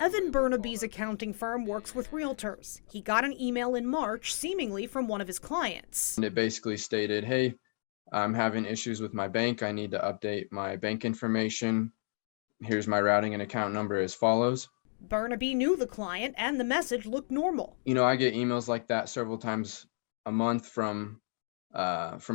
Evan Burnaby's accounting firm works with realtors. He got an email in March, seemingly from one of his clients. And it basically stated, hey, I'm having issues with my bank. I need to update my bank information. Here's my routing and account number as follows. Burnaby knew the client and the message looked normal. I get emails like that several times a month from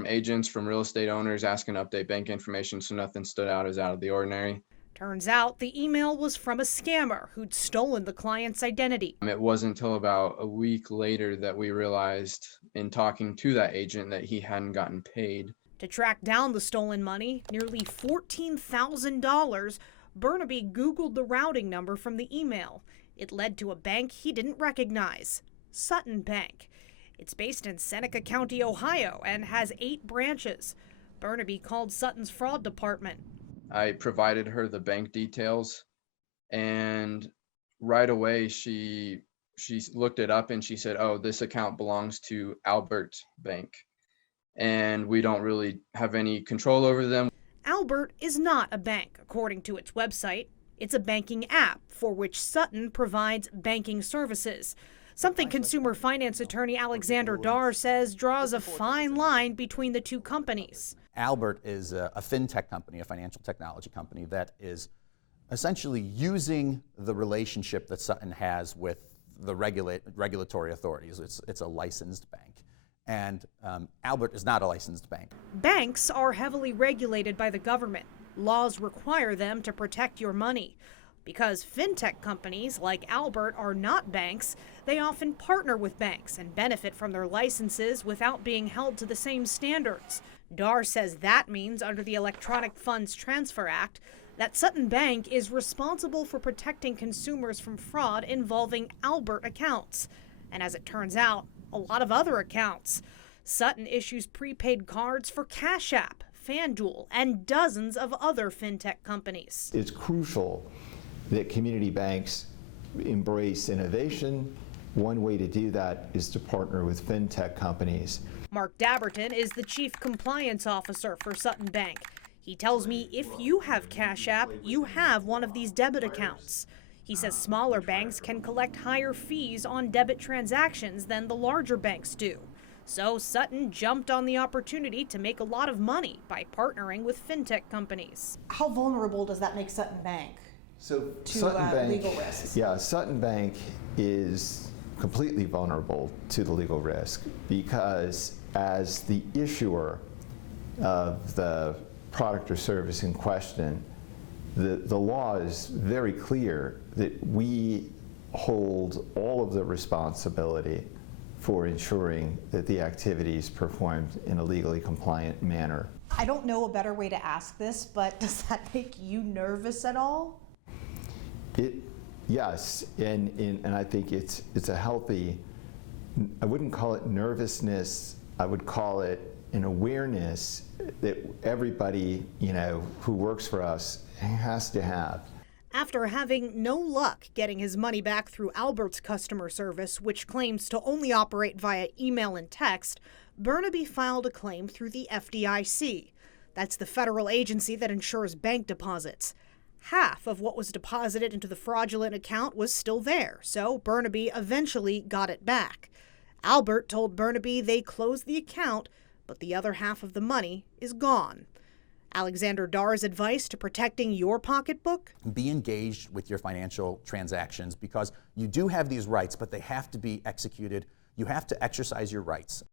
agents, from real estate owners asking to update bank information, so nothing stood out as out of the ordinary. Turns out the email was from a scammer who'd stolen the client's identity. It wasn't until about a week later that we realized, in talking to that agent, that he hadn't gotten paid. To track down the stolen money, nearly $14,000, Burnaby Googled the routing number from the email. It led to a bank he didn't recognize, Sutton Bank. It's based in Seneca County, Ohio, and has 8 branches. Burnaby called Sutton's fraud department. I provided her the bank details, and right away she looked it up and she said, oh, this account belongs to Albert Bank, and we don't really have any control over them. Albert is not a bank, according to its website. It's a banking app for which Sutton provides banking services, something consumer finance attorney Alexander Dar says draws a fine line between the two companies. Albert is a fintech company, a financial technology company that is essentially using the relationship that Sutton has with the regulatory authorities. It's a licensed bank. And Albert is not a licensed bank. Banks are heavily regulated by the government. Laws require them to protect your money. Because fintech companies like Albert are not banks, they often partner with banks and benefit from their licenses without being held to the same standards. Dar says that means, under the Electronic Funds Transfer Act, that Sutton Bank is responsible for protecting consumers from fraud involving Albert accounts. And as it turns out, a lot of other accounts. Sutton issues prepaid cards for Cash App, FanDuel, and dozens of other fintech companies. It's crucial that community banks embrace innovation. One way to do that is to partner with fintech companies. Mark Dabberton is the chief compliance officer for Sutton Bank. He tells me if you have Cash App, you have one of these debit accounts. He says smaller banks can collect higher fees on debit transactions than the larger banks do. So Sutton jumped on the opportunity to make a lot of money by partnering with fintech companies. How vulnerable does that make Sutton Bank to Sutton Bank, legal risks? Yeah, Sutton Bank is completely vulnerable to the legal risk because as the issuer of the product or service in question, the law is very clear that we hold all of the responsibility for ensuring that the activity is performed in a legally compliant manner. I don't know a better way to ask this, but does that make you nervous at all? Yes, and I think it's a healthy, I wouldn't call it nervousness, I would call it an awareness that everybody, who works for us has to have. After having no luck getting his money back through Albert's customer service, which claims to only operate via email and text, Burnaby filed a claim through the FDIC. That's the federal agency that insures bank deposits. Half of what was deposited into the fraudulent account was still there, so Burnaby eventually got it back. Albert told Burnaby they closed the account, but the other half of the money is gone. Alexander Dar's advice to protecting your pocketbook? Be engaged with your financial transactions because you do have these rights, but they have to be executed. You have to exercise your rights.